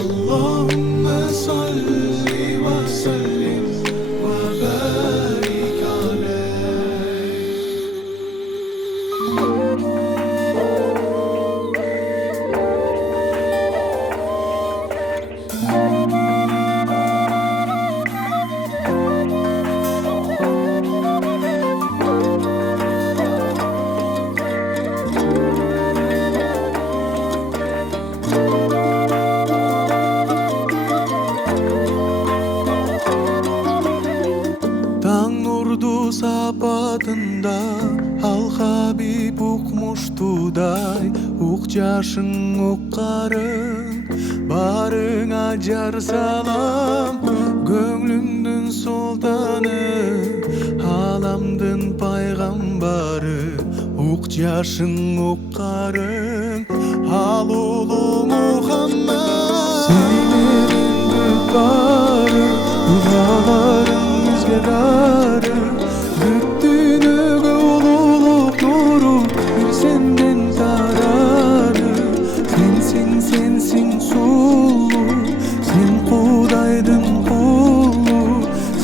اللهم صل وسلم وبارك عليه. Таң нұрду сапатында ал Хабиб укмуштудай, ук жашың уккарың, барыңа жар салам. Көңлүңдүн султаны, аламдын пайгамбары, ук жашың уккарың, ал улуу Мухаммад. Сенин бүт дуаларың izledarı, bütünüge ululuk nuru bir senden taradı. Sensin sensin sulu, sen Kudaydın kulu,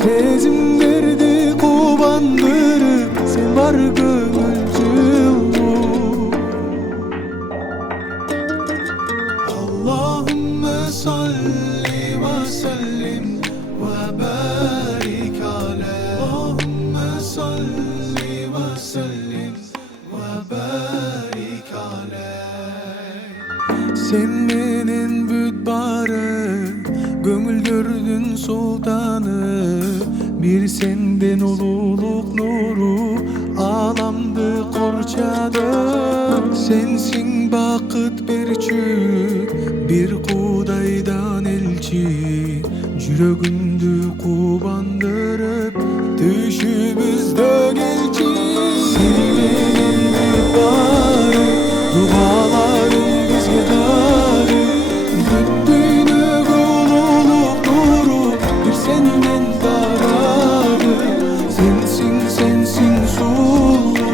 sezimlerdi kubandırıp sen var gönül cıllı. Allahümme salli ve sellim ve barik aleyh. Allahümme salli ve sellim ve barik aleyh. Sen menen büt barı, göngülgördün sultanı, bir senden ululuk nuru alamdı korçadı. Sensin bakıt berçü, bir Kudaydan elçi, жүрөгүндү кубандырып түшүбүздө келчи. Сенин бары дуаларың бизге дары, бүт дүйнөгө улуулук нуру бир сенден тарады. Сенсиң сенсиң сулуу,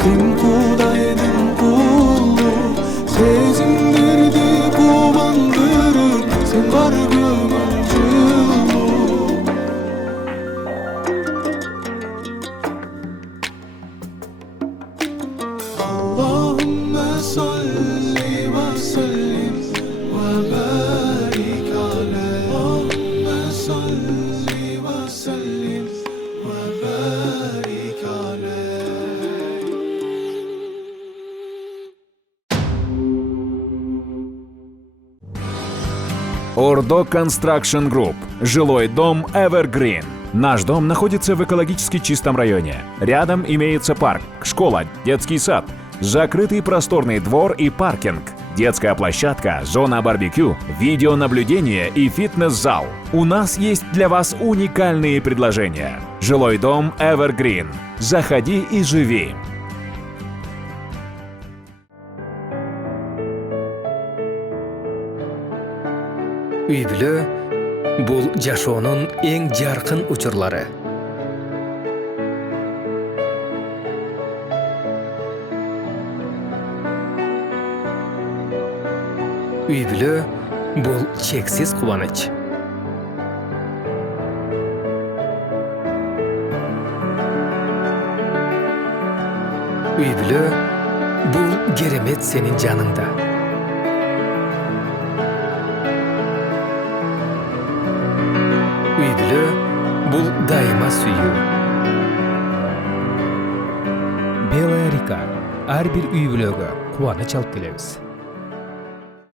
сен Кудайдын кулу, сезимдерди кубандырып сен бар көңүл жылуу. Allahümme salli ve sellim ve barik aleyh. Allahümme salli ve sellim ve barik aleyh. Ордо Construction Group. Жилой дом Evergreen. Наш дом находится в экологически чистом районе. Рядом имеется парк, школа, детский сад, закрытый просторный двор и паркинг, детская площадка, зона барбекю, видеонаблюдение и фитнес-зал. У нас есть для вас уникальные предложения. Жилой дом Evergreen. Заходи и живи. Үй бүлө бул жашоонун эң жаркын учурлары. Үй бүлө бул чексиз кубаныч. Үй бүлө бул керемет сенин жаныңда. Дайыма сүйүү. Белая река. Ар бир үй бүлөгө кубаныч алып келебиз.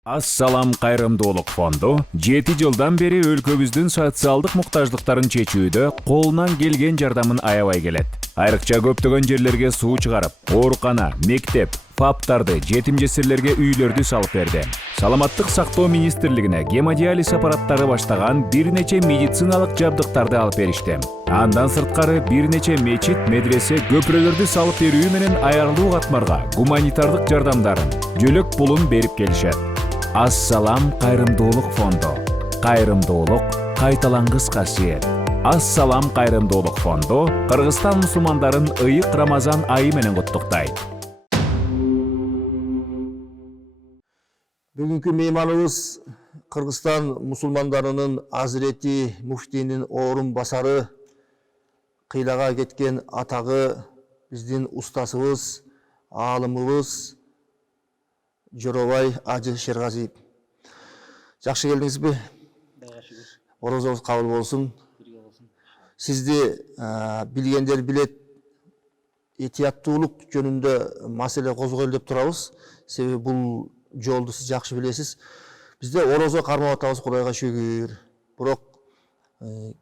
Ассалам кайрымдуулук фонду 7 жылдан бери өлкөбүздүн социалдык муктаждыктарын чечүүдө колунан келген жардамын аябай келет. Айрыкча көптөгөн жерлерге суу чыгарып, оорукана, мектеп, фаптарды, жетим жесирлерге үйлөрдү салып берди. Саламаттык сактоо министрлигине гемодиализ аппараттары баштаган бир нече медициналык жабдыктарды алып беришти. Андан сырткары бир нече мечит, медресе, көпүрөлөрдү салып берүү менен аярылуу катмарга гуманитардык жардамдарын, жөлөк пулун берип келишет. Ассалам кайрымдуулук фонду. Кайрымдуулук кайталангыс касиет. Ассалам кайрымдуулук фонду Кыргызстан мусулмандарын ыйык Рамазан айы менен куттуктайт. Бүгүнкү мейманыбыз Кыргызстан мусулмандарынын Азирети муфтийнин орун басары, кыйлага кеткен атагы биздин устасыбыз, аалымыбыз Жоробай Ажы Шергазиев. Жакшы келдиңизби? Орозобуз кабыл болсун. Сизди билгендер билет, этияттуулук жөнүндө маселе козгойлу деп турабыз. Себеби бул жолду сиз жакшы билесиз. Бизде орозо кармап атабыз, Кудайга шүгүр. Бирок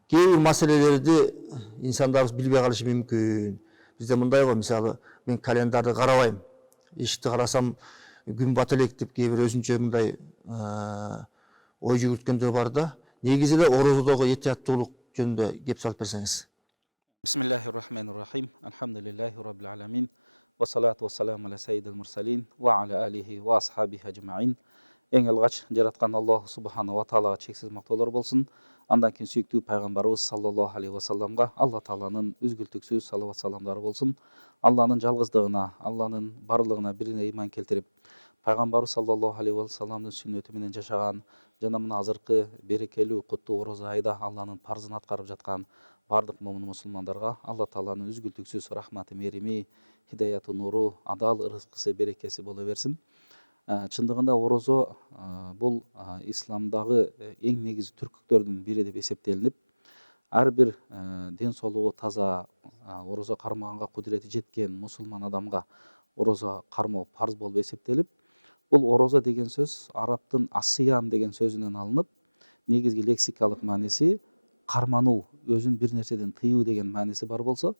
кээ бир маселелерди инсандарыбыз билбей калышы мүмкүн. Бизде мындай го, мисалы, мен календарды карабайм. Эшикти карасам күн бата элек деп кээ бир өзүнчө мындай ой жүгүрткөндөр бар да. Негизи эле орозодогу этияттуулук жөнүндө кеп салып берсеңиз. Бисмиллахир-рахманир-рахим. Алхамдулиллахи раббил аламин. Ва салату ва саламу аля саййидил мурсалин ва аля алихи ва асхабихи ажмаин. Эң алгач жараткан Аллах субхана ва таалага чексиз мактоолор болсун. Андан кийин сүйүктүү пайгамбарыбыз саллаллаху алейхи ва салламга Алла тааланын үзгүлтүксүз салават саламдары болсун. Алланын жалгыздыгына, Алланын барлыгына бирине ыйман келтирип, пайгамбарыбыз саллаллаху алейхи ва салламдын сүннөтү менен жашаган, жана мына азыркы берекелүү куттуу орозо айда Алланын парзын аткарып жаткан бардык момун мусулмандарга Алла тааланын үзгүлтүксүз рахматы, мерими, хидаяты, нуру, адал ырыскысы, берекеси боло берсин. Чындыгында орозо бул исламдагы эң негизи түркүктөрдүн бири деп эсептелинип, ар бир ден соолугу таза, орозо кармаганга кудурети жеткен мусулман адамга орозо кармоо парз болуп эсептелип, бул орозо деген сөз арабтын асыям деген сөзүнөн алынып, негизги лексикалык мааниси кармануу, өзүн бир нерседен тыюу деген мааниси бар болсо,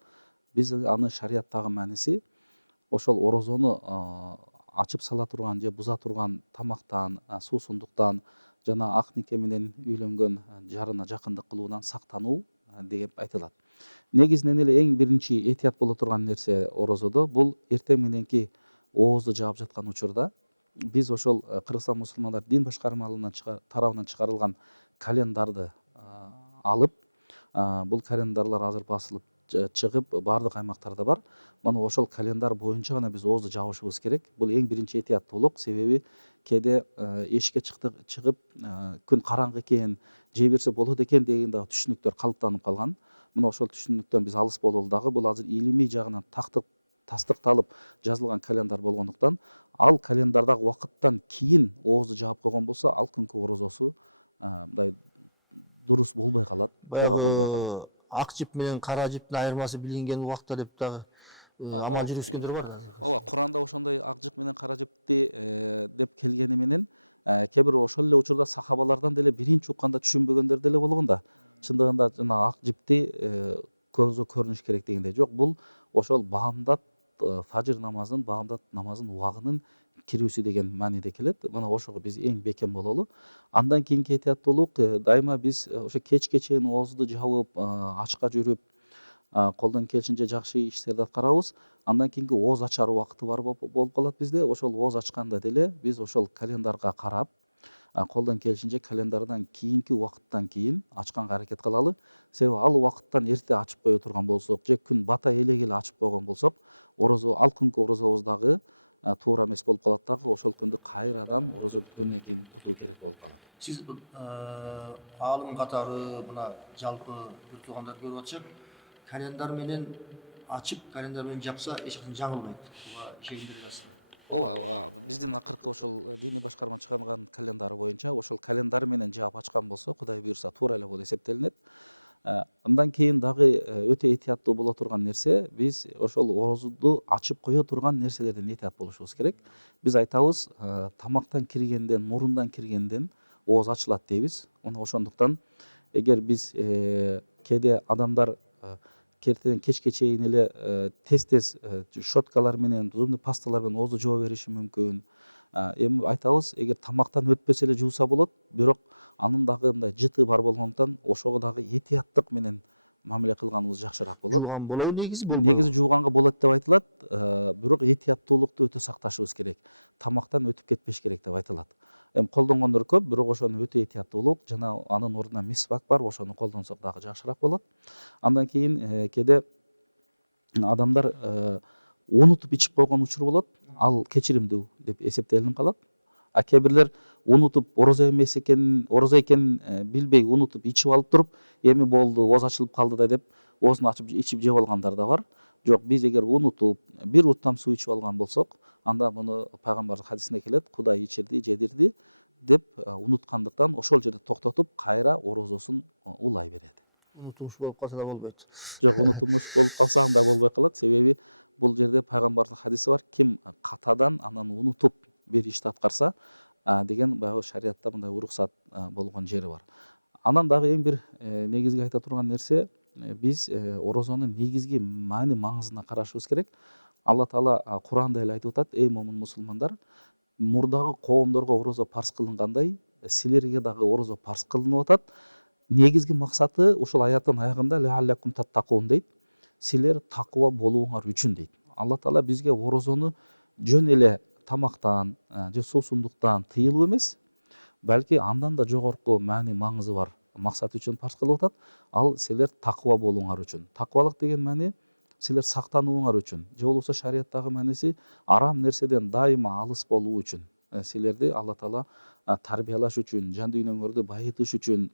биз аны шарияттагы мааниси ошол орозону ачып сала турган же буза турган тамактан, суусундуктан жана ак нике менен үйлөнгөн жарына жакындык кылуудан сактануу деп айтылат. Негизинен эле эң биринчи этият боло турган нерсе орозодо бул эртең мененки оозду жаап жаткан учурда биз ошол Кыргызстан мусулмандар дин башкармалыгынын тарабынан чыгарылган календарды алып, бул календарлар азыр басылып чыгып бардык аймактарда бар. Мына ошол календар боюнча гана биз оозду жабышыбыз керек. Бул эң биринчи этияттуулук. Себеби кээде эшикке чыгып күн караңгы экен, жей берсе болот экен деген дагы түшүнүктөр калыптанып калган. Мына ошол түшүнүктөн биз алыс бололу дагы. Бул азыр илимий жагынан тастыкталып жазылган календар болгондуктан, ал календардагы убакыттан кийин оозду жаап койгон болсо, ал күнкү орозосу мындай дурус болбой калат, туура болбой калат. Ак жип менен кара жиптин айырмасы билинген убакта деп дагы аман жүрүшкөндөр бар. Ооба, Куранда ошондой ак жип менен кара жипти деп келгени менен кээ бир ошол эле учурда сахабалардан деле биринчи укканда түшүнбөгөндөр деле болгон да. Чындыгында жана ак жипти көзгө көрүнүш керек дегендей жок. Бул ошол баамдат фажр намазынын, баамдат намазынын убагынын кирүүсү деген мааниде келет. Мына ошого биз эң бекем бололу. Андан кийинки этияттуулук дайыма биз ошо кечке чейин оозду жабып, ачка жүрүп, колдон келишинче жакшы иштерди аткарабыз. Андан кийинки ооз ачар убакыты бар болуп калат бизде. Ошол ооз ачканда деле биз ошол календарга карап, колдон келишинче календардан кийинки убакыттан кийин ачканга аракет кылалы. Себеби ал убакыттан эрте ачып кое турган болсок, же күн бата элегеле ачып койгон болсок, орозо ал күнкү орозобуздагы туура эмес болуп калат дагы. Ошол күндү кайрадан орозо бүткөндөн кийин тутуу керек болуп калат. Сиз аалым катары мына жалпы бир туугандар көрүп атышат. Календар менен ачып, календар менен жапса эч качан жаңылбайт. Буга ишендире аласызбы? Ооба, биздин акыркы ошол диний башкарма чыгарган календары боюнча ошол календар менен жаап ачкан болсо, Кудай буйрса туура эле болуп эсептелинет. Андан кийин дагы өтө этияттуу боло турган нерсе, биз ошол оозду ачып кое турган нерселерден этият болушубуз керек. Биз айтабыз, тамактан киргенден, мурундан киргенден ооз ачылат дейбиз. Мына ошондуктан эгер биз кээде адамдар кертеден кечке чейин эле тез щеткалар менен, зубный пасталар менен оозду жуа бериши мүмкүн. Эми айтабыз, эгер тамактан өтпөсө эле жууса болот, бирок анын дагы мындай жыты бар болгондуктан ошого дагы этияттык менен мамиле кылганыбыз жакшыраак болот. Жууган болобу негизи? Негизи жууганга болот деп айтылат, бирок этияттуулукту өтө сакташыбыз керек. Тамактан өтүп кетпеш керек деп айтылат. Эми колдонгондор көп, бирок ошону өтө этияттуулук жана анын ордуна мисвак бар, ошону колдонсок дагы жакшыраак болот. Андан кийин кээде адамдар унутуп ичип койгон учур болот. Ал кечиримдүү деп эсептелинип калат. Кээ бирлер унутуп орозо эмес экенин, орозо экенин билбей унутуп ичип алып туруп, эми болду, ооз ачылып калды да деп оозун ачып ичип жеп алгандар да бар. Жок, биз эгер унутуп бир уттам суу ичип алган болсок, анда муну пайгамбардын хадисинде келет, Кудай ичирди, жедирди деп унуткандыктан ошол жерде токтотуп, кайра орозосун улай берет. Унутулуш болуп калса да болбойт. Жок, унутулмуш болуп калса анда болбой калат. Себеби бул жерде пайгамбардын хадиси бар, ким катадан анан унутуп бир ишти аткарса деген баягы шариатта мындай уруксат болгон жери бар. Анан дагы эң бир негизги айта турган нерсе, биз орозонун негизги маани маңызына карашыбыз керек. Алла Таала Куранда эле айтып атат: "Эй момун мусулмандар, мурдагы коомдорго орозо парз кылынгандай, силерге дагы орозо парз кылынып атат. Негизги максаты ушул аяттын аягында лааллакум таттакун дейт. Силер такыба болууңар үчүн дейт. Алла Таала бизге орозону жөн эле тамактан же суусундуктан тыйылуу эмес, балки андан да жогорку маани маңызы бар максат үчүн парз кылып атат. Ал силер такыба болууңар үчүн. Такыбалык деген маани силер сактанууңар үчүн, же болбосо шариаттагы мааниси арам нерседен дайыма алыс болуу үчүн. Силерди Алла Таала тарбиялаш үчүн, жан дүйнөңөрдү байытыш үчүн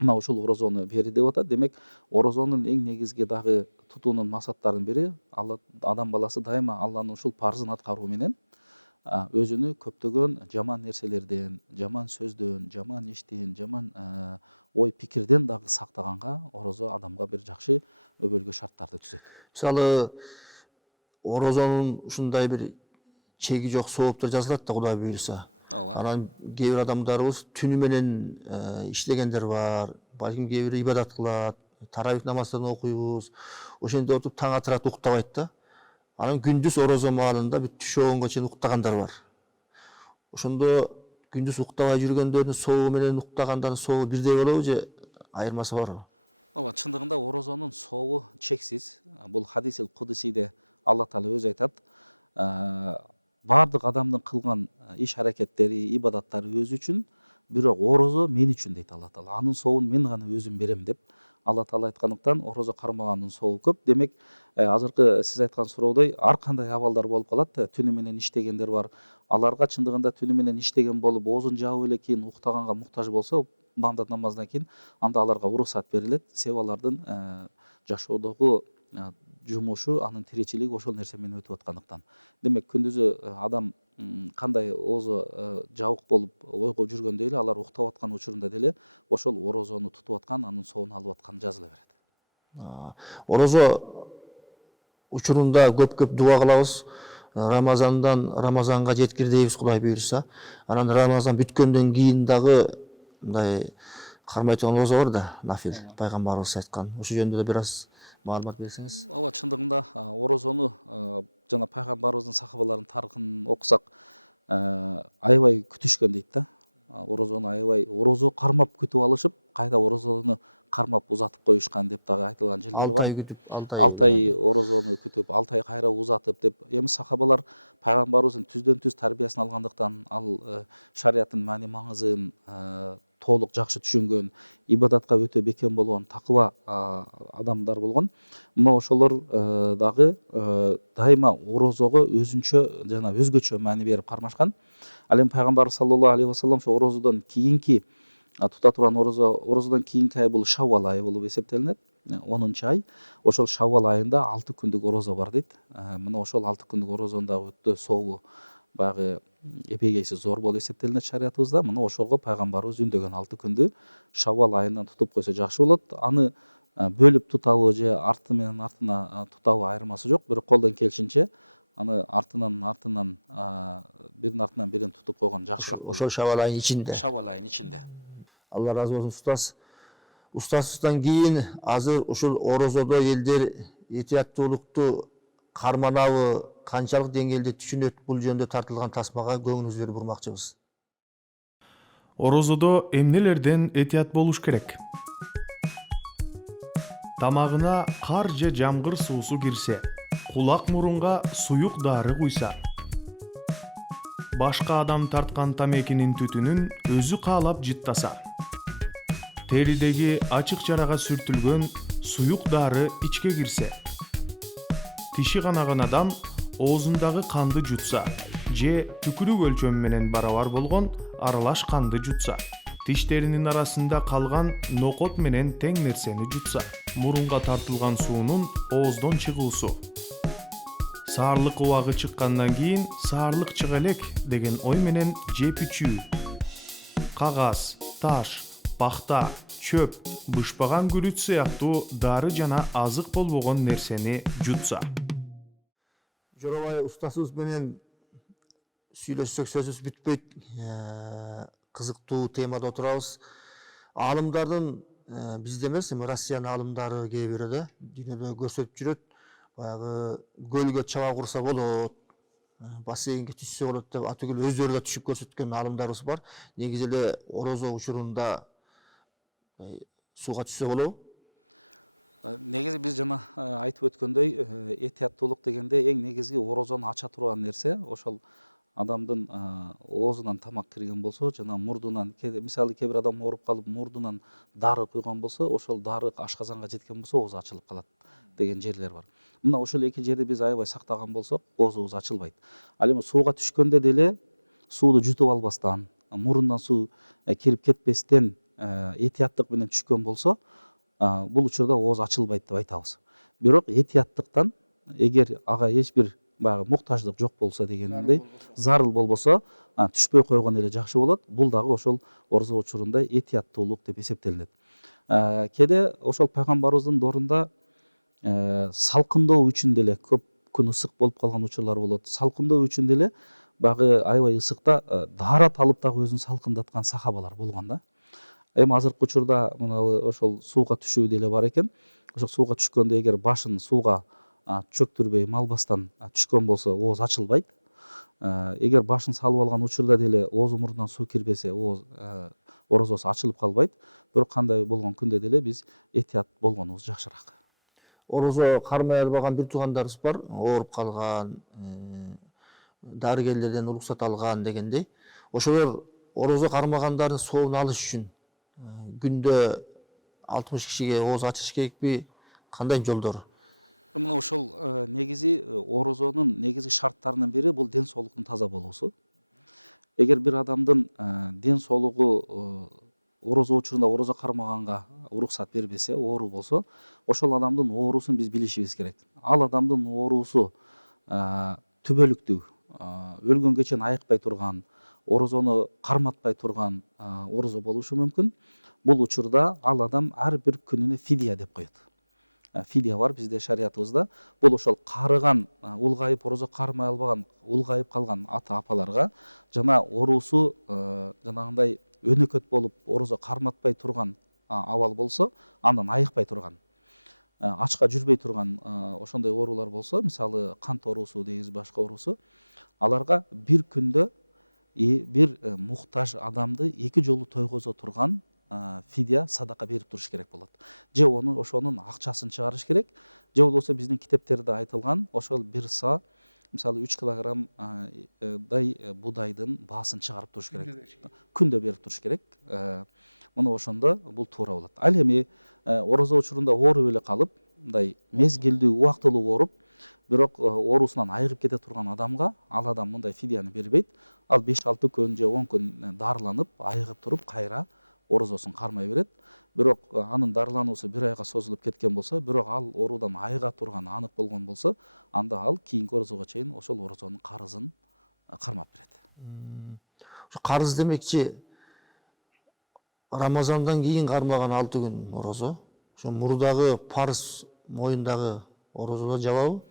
мына ушул орозону бери деп атат. Демек, орозонун эң негизги дагы тутуунун максаттарынын бири адам баласы дайыма Алланын ушул парзын аткаруу менен өзүнү көптөгөн жаман нерселерден, жаман сөздөн, жаман иштен, жаман ой пикирден дагы сактаганга орозо адамга бир жакшы өбөлгө шарттарды түзөт. Мисалы, орозонун ушундай бир чеги жок сооптор жазылат да, Кудай буйруса. Анан кээ бир адамдарыбыз түнү менен иштегендер бар, балким кээ бири ибадат кылат, таравих намаздарын окуйбуз, ошентип отуруп таң атырат уктабайт да. Анан күндүз орозо маалында бүт түш оонго чейин уктагандар бар. Ошондо күндүз уктабай жүргөндөрдүн соогу менен уктагандардын соогу бирдей болобу же айырмасы барбы? Ооба, чындыгында орозонун соогу чексиз. Бул хадисил кудусиде Алла Таала өзү айтат: бардык адамдын кылган иш аракеттери, ибадаттары өзү үчүн, бирок орозо мен үчүн дейт Алла Таала. Анын соогун мен гана өзүм берем деп Алла Таала айткандыктан орозо кармагандын соогу көп. Демек, азыркы сиз айткан суроодой ар кандай абалдар болуп калат. Түнү менен иштегендер бар. Аларга чындыгында түнү менен иштеген болуп, оозун жаап эле кийин уктаганга муктаж болсо, бамдат намазынан кийин анда аларга уруксат берилет. Себеби алардын жашоодогу жумушу, анын тиричилиги ошол нерсе менен өтүп аткандыктан. Демек, күндүзү адам кандай оозу жабык болуп ойго жүргөндө эле, алар уктап аткан учурунда деле ошол орозону тутуп аткан, анын соогун алып аткан жазыла берет. Орозо учурунда көп дуа кылабыз. Рамазандан Рамазанга жеткир дейбиз, Кудай буйруса. Анан Рамазан бүткөндөн кийин дагы мындай кармай турган орозо бар да, нафил. Пайгамбарыбыз айткан. Ошол жөнүндө да бир аз маалымат берсеңиз. Ооба, чындыгында орозону жана пайгамбарыбыздын сахабаларынын тарыхын окусак, аябай күтүшкөн дейт да. Орозону аябай орозо кармап күтүп алышып, кайда орозону кармап узатып коюшкан деп дагы айтылган жерлер бар. 6 ай күтүп, 6 ай орозону күтүп, 6 ай кайра узатып деп. Эми сахабалар пайгамбарыбыздын түздөн түз тарбиясын алгандыктан, ал шариаттын маани маңызын толук жакшы түшүнгөн, ибадатка өтө бекем болгон, такыба адамдар болгон. Мына ошолор дагы дайыма орозого өзүнчө жана өзгөчө маани берип кармашкан. Ал эми пайгамбар саллаллаху алейхи вассалам ошо орозодон кийинки тута турган орозодон кийинки ай бул Шаввал айы болуп эсептелинет. 10-ай. Ошол Шаввал айында 6 күндүк орозо бар дейт. Мына ошол 6 күндүк орозонун дагы өтө соогу баягы эпегейси зор болуп эсептелинет шариятыбызда. Мына ошого пайгамбарыбыз үндөгөн 6 күндү Шаввал айынан тутуп койсо жакшы болот. Аны бөлүп тутабы же арты менен артына тутабы айырмасы жок. Бирок колдон келишинче аны артынан биринин артынан бирин тутуп койгон жакшыраак болот. Ошол Шаввал айынын ичинде. Шаввал айынын ичинде. Алла разы болсун устаз. Устаздан кийин азыр ушул орозодо элдер этияттуулукту карманабы, канчалык деңгээлде түшүнөт, бул жөнүндө тартылган тасмага көңүлүңүздү бурмакчыбыз. Орозодо эмнелерден этият болуш керек? Тамагына кар же жамгыр суусу кирсе, кулак мурунга суюк дары куйса, башка адам тарткан тамекинин түтүнүн өзү каалап жыттаса, теридеги ачык жарага сүртүлгөн суюк дары ичке кирсе, тиши канаган адам оозундагы канды жутса же түкүрүк өлчөмү менен барабар болгон аралаш канды жутса, тиштеринин арасында калган нокот менен тең нерсени жутса, мурунга тартылган суунун ооздон чыгуусу, саарлык убагы чыккандан кийин саарлык чыга элек деген ой менен жеп ичүү, кагаз, таш, пахта, чөп, бышпаган күрүч сыяктуу дары жана азык болбогон нерсени жутса. Жоробай устасыбыз менен сүйлөшсөк сөзүбүз бүтпөйт. Кызыктуу темада отурабыз. Аалымдардын бизде эмес, эми Россиянын аалымдары кээ бирөө да дүйнөдө көрсөтүп жүрөт. Баягы көлгө чаба курса болот, бассейнге түшсө болот деп атүгүл өздөрү да түшүп көрсөткөн аалымдарыбыз бар. Негизи эле орозо учурунда сууга түшсө болобу? Негизи биз жана айтып өткөндөй, этияттуулук дегенде эң негизги орозону ача турган нерсе ошол адамдын оозунан тамак кирген болсо жана мурдунан, мисалы кээ бир адам ооруп калып мурдунан дары куйган болсо, ошол дары ашказанга жеткен болсо оозу ачылып калат деген жерлер бар. Мына ошол эки жерди биз аябай сактаган болсок, оозубуз ачылбайт. Ал эми сууга түшкөндө деле сууну жутуп албастан, мурундан суу кирип кетпестен этияттык менен түшкөн болсо, бул учурда ооз ачылбайт деп айтабыз. Бирок этияттыктан эгер ага эч бир баягы муктаждык жок болсо дегендей, зарыл болбосо, түшпөй койгон эле жакшы болот. Бул дагы ошол орозо учурунда этияттуулук деп эсептелинет. Кээде ошол пайгамбарыбыздын доорунда салкындоо үчүн деле көп күн ысык болуп калган учурлар болот. Салкындоо үчүн деле баягы аябай ысыкта даарат алып дагы өзүн салкындаткан сахабалар болгон да. Эми азыркы учурда мына ошол сууга түшүү деле бар экен. Ошол сууга түшкөндө эгер башын сууга чөктүрбөй малбастан түшкөн болсо ооз ачылбайт. Эгер башын салып алган учурда деле оозу мурдунан суу кирбесе, орозосу ачылып калбайт. Бирок кандай болгон күндө деле биз этият болгонубуз жакшыраак. Орозо кармай албаган бир туугандарыбыз бар, ооруп калган, дарыгерлерден уруксат алган дегендей. Ошолор орозо кармагандардын сообун алыш үчүн күндө 60 кишиге ооз ачыш керекпи? Кандай жолдор? Мына ошол негизи орозонун негизги шарттарынын бири бул ден соолуктун таза болуусу. Эгер бир адамдын ден соолугу орозо учурунда орозо кармаганга уруксат бербесе, оору болсо, ошол адамдын оорусун биз билишибиз керек. Ал адамдын оорусу түбөлүктүү, өлгөнгө чейин айыкпай турган, орозону карматпай турган орозо болушу мүмкүн. Бул учурда ал адам ар бир күнүнө фидия деп коет. Фидия бар bizde шариятыбызда. Бул ошол карыган, улгайып орозо кармай албаган, улгайып калган ата апаларга жана оорусу жанагындай өнөкөт болуп орозо карматпай турган абал болсо, андан айыкпай турган, ачка жүрбөй турган ошондой оорулар болсо, мисалы кант оорусу дейбиз, башка оорусу, аларга бир күндө бир муктаж адамды эки жолу тойгозо турган фидия, садака берип туруш керек болот. Же ошонун акчасын чыгарыш керек, же болбосо биздин китептерде айтылган ошол бир са, мисалы 3 килограммдай будайдын баасын чыгарып туруш керек. Күндө берип туруш керек. Мына ошондо бул туура болот. Ал эми орозо учурунда ооруп эле калып, мындай мезгилдүү, убактылуу ооруп, бирок оорусунан айыгып кете турган адамга ал адам мындай фидияны бербейт. Ал 5-6 күн же 10 күн дарыланып, айыгып туруп, кайра орозосун кармай берет. Бирок анын дарылануусу 1 айга созулуп кеткен болсо, бирок ал оорудан айыга турганы анык болгон болсо, анда ал кийинки орозого чейин ошол орозонун карызын кармап берет. Ошо карыз демекчи Рамазандан кийин кармаган 6 күн орозо, ошо мурдагы парыз моюндагы орозодо жабабы?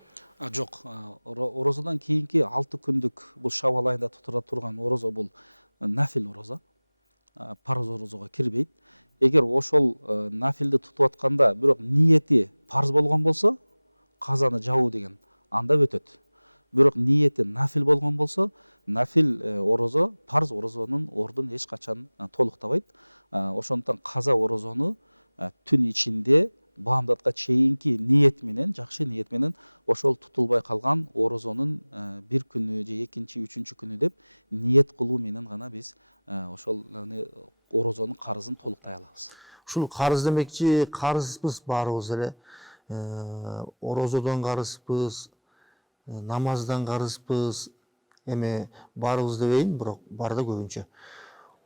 Жок, орозодон кийинки 6 күндүк бул Шавал айында тутура турган орозо бул нафил орозо. Парыз орозого кирбейт. Эгер ошол нафилди тутуп атканда, бирок ниети парыз болгон болсо, казаны жабуу деген анда өтөт. Бирок ниети нафил болгон болсо, нафил орозо парыз орозонун ордун эч качан толуктабайт. Ошондуктан каза орозону түн ичинде баамдатка чейинки ниет менен, жакшы ниет менен ошол тутулбай калган орозонун бир күнү же экинчи, үчүнчү күнү деп ниет кылуу менен гана биз ошол орозонун карызын толуктай алабыз. Ушул карыз демекчи, карызбыз баарыбыз эле. Орозодон карызбыз, намаздан карызбыз, эми барыбыз дебейин, бирок бар да көбүнчө.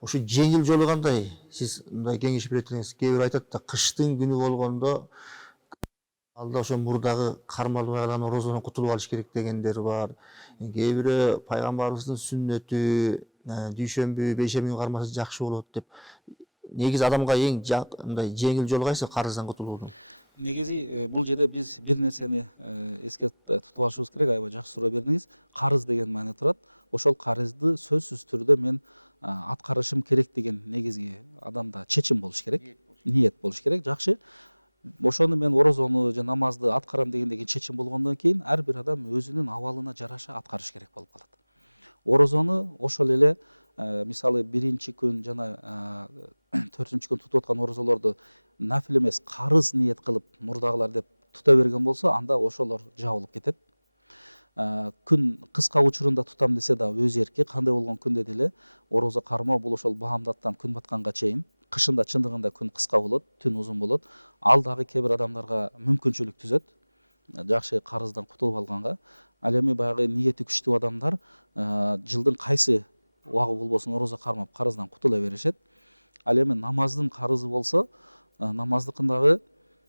Ошо жеңил жолу кандай? Сиз мындай кеңеш берет элеңиз. Кээ бир айтат да, кыштын күнү болгондо алда ошо мурдагы кармалбай калган орозодон кутулуп алыш керек дегендер бар. Кээ бири пайгамбарыбыздын сүннөтү, дүйшөмбү, бейшембиге кармаса жакшы болот деп. Негизи адамга эң мындай жеңил жол кайсы карыздан кутулуунун? Негизи бул жерде биз бир нерсени эске тутуп алышыбыз керек. Аябай жакшы суроо бердиңиз. Карыз деген маани турат. Ошол карызды сөзсүз түрдө мен аткарышым керек деген негизги адамда чечим болуш керек, ниет болуш керек. Жакшы. Ошону мен орозону же намазды аткарам дегендеги чечим болгондон кийин ар бир адам өзүнүн абалына жараша аткарыш керек болуп калат. Орозону ошол эле мисалы биринчи күн жана төртүнчү күн тутуп аткан орозолорду нафил эмес карыз ниет кылып мурдагылар деп тута берген болсо, анда ошолор жабылып кетет. Күн кыска учурунда тутам десе да өз эрки, кандай болгон күндө деле орозо кармоо бул ошол баамдаттан күн батканга чейин. Кышында чындыгында күн кыска болот, түн узун болот. Ал дагы кээ бир адамдарга мүмкүнчүлүк түзөт жакшы карыздан кутулуп алганга. Ал эми баягы ниети күчтүү адамдар жылдын кайсы убагы болбосун орозо кармап карыздан кутула беришет. Ал эми намаздын карызы болсо, намаздыкындагы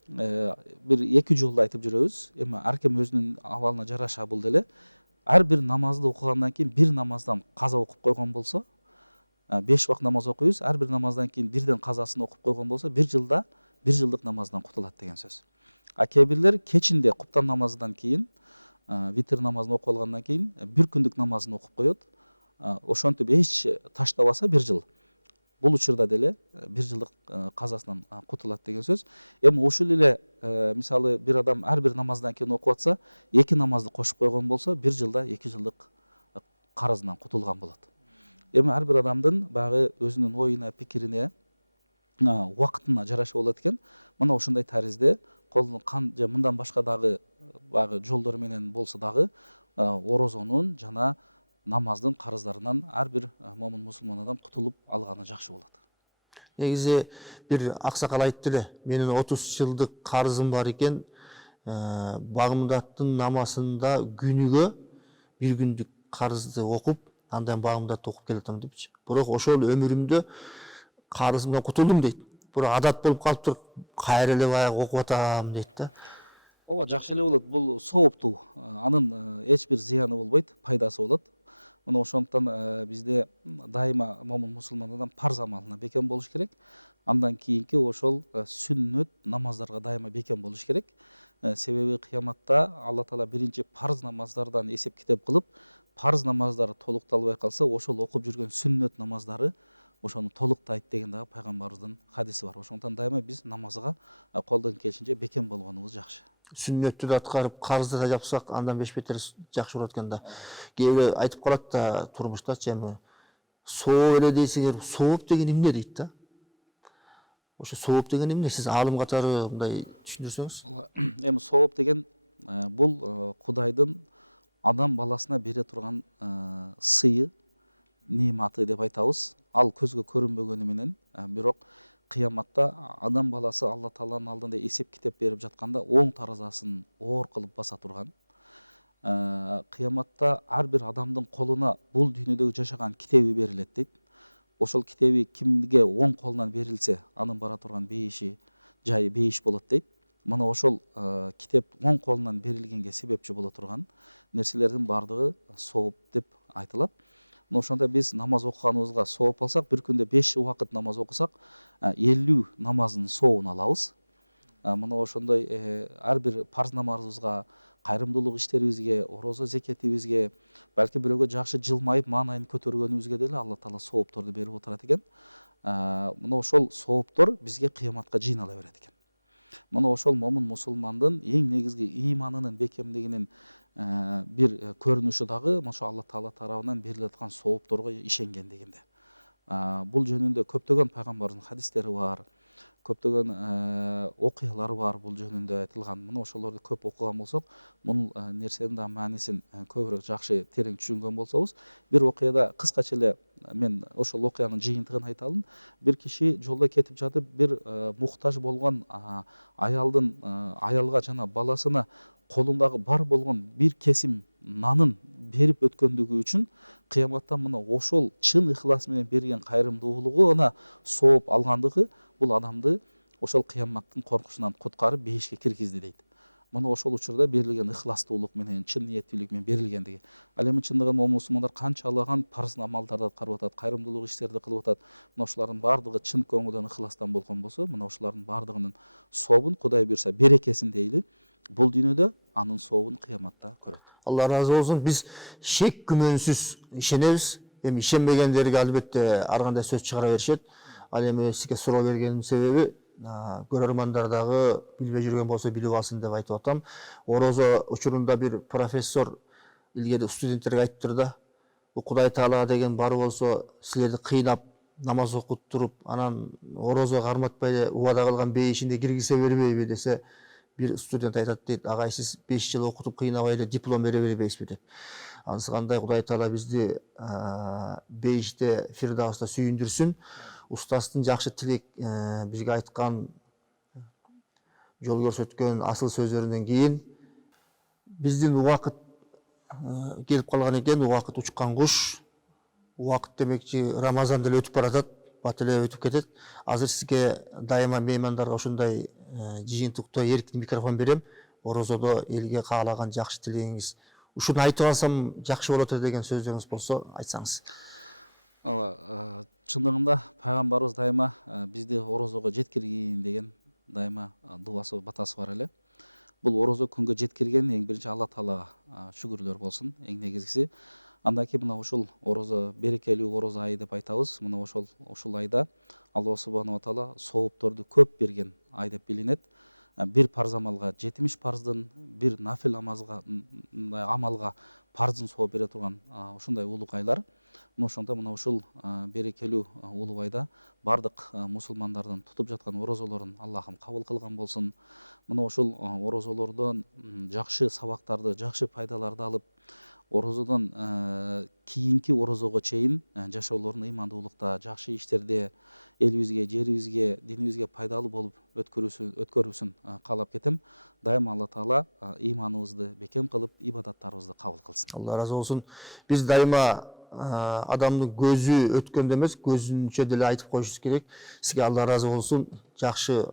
бир эки жолду айтып жүрөбүз. Эми ар ким өзүнүн абалына жараша бул деле. Ар бир намазды окугандан кийин бир намаздан каза окуп койгон болсо, 5 вакыт намаз окуйбуз. Ар бир намаздан кийин бирден казасын окуп койгон болсо, бир жылдык намаздан кутулат деген сөз. Кээ бирлер кечинде куптан намаздан кийин, витр намазын окуп алгандан кийин бир күндүк намазын окуп коет. Ошентип эч таштабаса бир жыл. Бул учурда деле бир жылдык казасынан кутулат деген сөз. Эми ушул эле мисалы бир адам ар бир намаздан кийин окуп атса, эки намазды кошуп койгон болсо, бир жылда 2 жылдык карызынан кутулган болот. Эми ар бир адамдын баягы өзүнүн оюна, пикирине, убактына жараша болот экен. Мына ушундай таризде колдон же мындан башка дагы баягы жолдор менен болсо дагы орозонун жана намаздын карыздарынан ар бир момун мусулман адам кутулуп алганы жакшы болот. Негизи бир аксакал айтты эле, менин 30 жылдык карызым бар экен, багымдаттын намазында күнүгө бир күндүк карызды окуп, андан багымдатты окуп келатам депчи. Бирок ошол өмүрүмдө карызымдан кутулдум дейт. Бирок адат болуп калыптыр, кайра эле баягы окуп атам дейт да. Ооба, жакшы эле болот. Бул сооптуу. Анын эч бир зыяны болбойт, пайдасы болот. Мына ошондуктан бизде дайыма момун мусулман адам парз амалына бекем болуш керек. Андан кийинки ошол сүннөт намаздарга дайыма бекем болуш керек. Себеби кыяматта Алла Таала биринчи парз намаздардан эсеп китеп кылып, парз намаздары толукталбай калса, ошол окуп жүргөн сүннөт намаздары ошону толуктайт деген дагы пайгамбарыбыздын хадиси бар. Ошондуктан дайыма биз намазга колдон келишинче бекем болгонубуз жакшы. Сүннөттү да аткарып, карызды да жапсак, андан бешбеттер жакшы болот экен да. Кээ бир айтып калат да турмуштачы, эми сооп эле дейсиңер, сооп деген эмне дейт да. Ошо сооп деген эмне? Сиз алым катары мындай түшүндүрсөңүз. Эми сооп деген бул Кудайдын адам баласына бере турган сыйы, нематы деп айтабыз. Ал көзгө көрүнбөгөнү менен, бирок кыяматта адам баласы Алла Тааланын алдында эсеп китеп берип жатканда оң таразасын оор кылып баса турган. Кыяматта ар бир адамдын колуна бул дүйнөдөгү жашаган китеби берилет дейт. Ошол китеби кимге оң колунан берилсе, анын бара турган бейиши, жайы бейиш болот дейт. Мына ошол китеп оң колунан берилгенге себепчи боло турган нерселердин бардыгы сооп деп айтылат. Ошондо биз намаз окуганыбызга сооп алсак, бир күндө 5 убакыт намаз окусак, 50 намаздын сообун алабыз. Мына ошондой ар бир парз намазыбызга, кайрымдуулук иштерибизге, орозо зекетибизге, балки бирөөгө жакшы жылмайып маанайын көтөргөнүбүзгө деле Алла Таала соопторду берип отурат экен. Мына ошол сооптор бизге кыяматка жыйнала берет экен. Мына ошол момун мусулмандын эң негизги ыйманынын бекемдигинин бир көрүнүшү дагы ошо Алла Таала тарабынан берилип аткан соопторго ишенгендигинде. Бул жөнүндө көптөгөн пайгамбардын хадистери бар, көптөгөн окуялар бар бул жөнүндө айтылган. Мына ошолорду көп окуган болсок, бул нерсенин да маанисин көбүрөөк жакшы терең түшүнгөн болсобуз, бир окуяда кыскача эле мен ошол окуянын жыйынтыгын айталын. Бир киши жолдо кетип жатып, бир муктаж болгон аялга жана баласына колундагы бар болгон бир кесим нанын берип өткөндүгү үчүн кыяматта мына ошол чын ыхлас менен берген кайрымдуулугу ана сооп алгандыгы бул адамды ошол кыяматтын коркунучунан куткарып бейишке киргизди дейт. Мына ошол учурда берилген ыхластуулук менен, чын ниеттүүлүк менен берилгендиги. Ал эми чындыгында мусулмандар канчалаган парыз амалдарды аткарып атат, кайрымдуулук иштерди кылып атат. Мына ошолордун баардыгы чын көңүлдөн ыхластан болгон болсо, мына ошолордун баардыгынын сообун Кудай буйрса берекесин дейли, бул дүйнөдө анын сообун кыяматта көрөт. Алла разы болсын. Біз шек күмөнсүз ишенебиз. Эми ишенбегендерге албетте ар кандай сөз чыгара беришет. Ал эми сизге суроо бергеним себеби көрөрмандар дагы билбей жүргөн болсо билип алсын деп айтып атам. Орозо учурунда бир профессор илгери студенттерге айтыптыр да, бу Кудай Таала деген бары болсо силерди кыйнап намаз окуттуруп, анан орозо карматпай эле убада кылган бейишинде киргизе бербейби десе, бир студент айтат дейт, агай сиз 5 жыл окутуп кыйнабай эле диплом бере бербейсизби деп. Анысы кандай Кудай Таала бизди бейиште Фирдауста сүйүндүрсүн. Устастын жакшы тилек бизге айткан, жол көрсөткөн асыл сөздөрүнөн кийин биздин убакыт келип калган экен. Убакыт учкан куш. Убакыт демекчи Рамазан деле өтүп баратат, бат эле өтүп кетет. Азыр сизге дайыма меймандарга ушундай жыйынтыкта эркин микрофон берем. Орозодо элге каалаган жакшы тилегиңиз, ушуну айтып алсам жакшы болот деген сөздөрүңүз болсо айтсаңыз. Чындыгында пайгамбарыбыз дайыма бизди орозого жеткиргин деген дайыма дуасы батасы бар эле. Бул орозо күнгө жеткирген эң биринчи Алла Таалага шүгүрлөр болсун, эң негизгиси. Андан кийин мына ушул орозо берекелүү орозо айы деп айтабыз. Мына ошол айда Алла субханаху ва таала соопторду көп берген ай деп билинет. Бир парз амалга 70 парздын, бир нафил амалга парздын сооп бере турган ушундай улуг айлар. Мына ошондо мына ушул берекелүү улуу айда бардык мусулмандардын тутуп жаткан орозолорун Аллахым кабыл кылган болсун. Мына ушул орозолордон жакшы сабактарды, жакшы пайдаларды алып, орозодон кийинки орозого чейин жашоолорун ыймандуулукта, жакшы иштерде элибизге, жерибизге, динибизге пайдалуу болуп өткөрүүсүн каалап кетем. Дайыма Алла Таала ыйманыбызды бекем кылып, ибадаттарыбызды кабыл кылсын. Алла разы болсун. Биз дайыма адамдын көзү өткөндө эмес, көзүнчө деле айтып коюшубуз керек. Сизге Алла разы болсун. Жакшы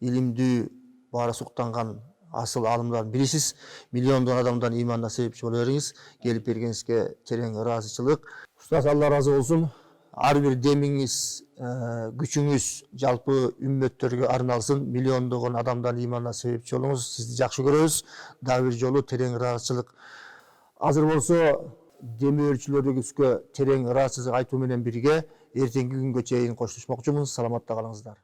илимдүү, баары суктанган асыл алымдардын бирисиз. Миллиондон адамдын ыйманына себепчи боло бериңиз. Келип бергениңизге терең ыраазычылык. Устаз, Алла разы болсун. Ар бир демиңиз, күчүңүз жалпы үммөттөргө арналсын. Миллиондогон адамдын ыйманына себепчи болуңуз. Сизди жакшы көрөбүз. Дагы бир жолу терең ыраазычылык. Азыр болсо деми өрчүлөрүбүзгө терең ыраазычылык айтуу менен бирге эртеңки күнгө чейин коштошмокчумун. Саламатта калыңыздар.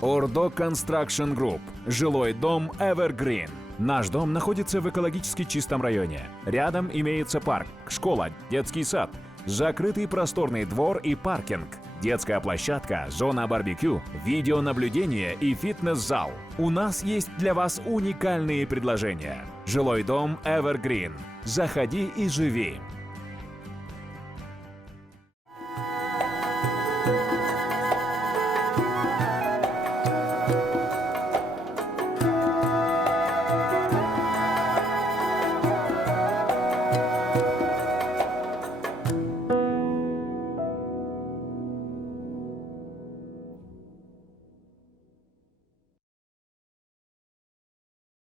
Ордо Construction Group. Жилой дом Evergreen. Наш дом находится в экологически чистом районе. Рядом имеется парк, школа, детский сад, закрытый просторный двор и паркинг, детская площадка, зона барбекю, видеонаблюдение и фитнес-зал. У нас есть для вас уникальные предложения. Жилой дом Evergreen. Заходи и живи.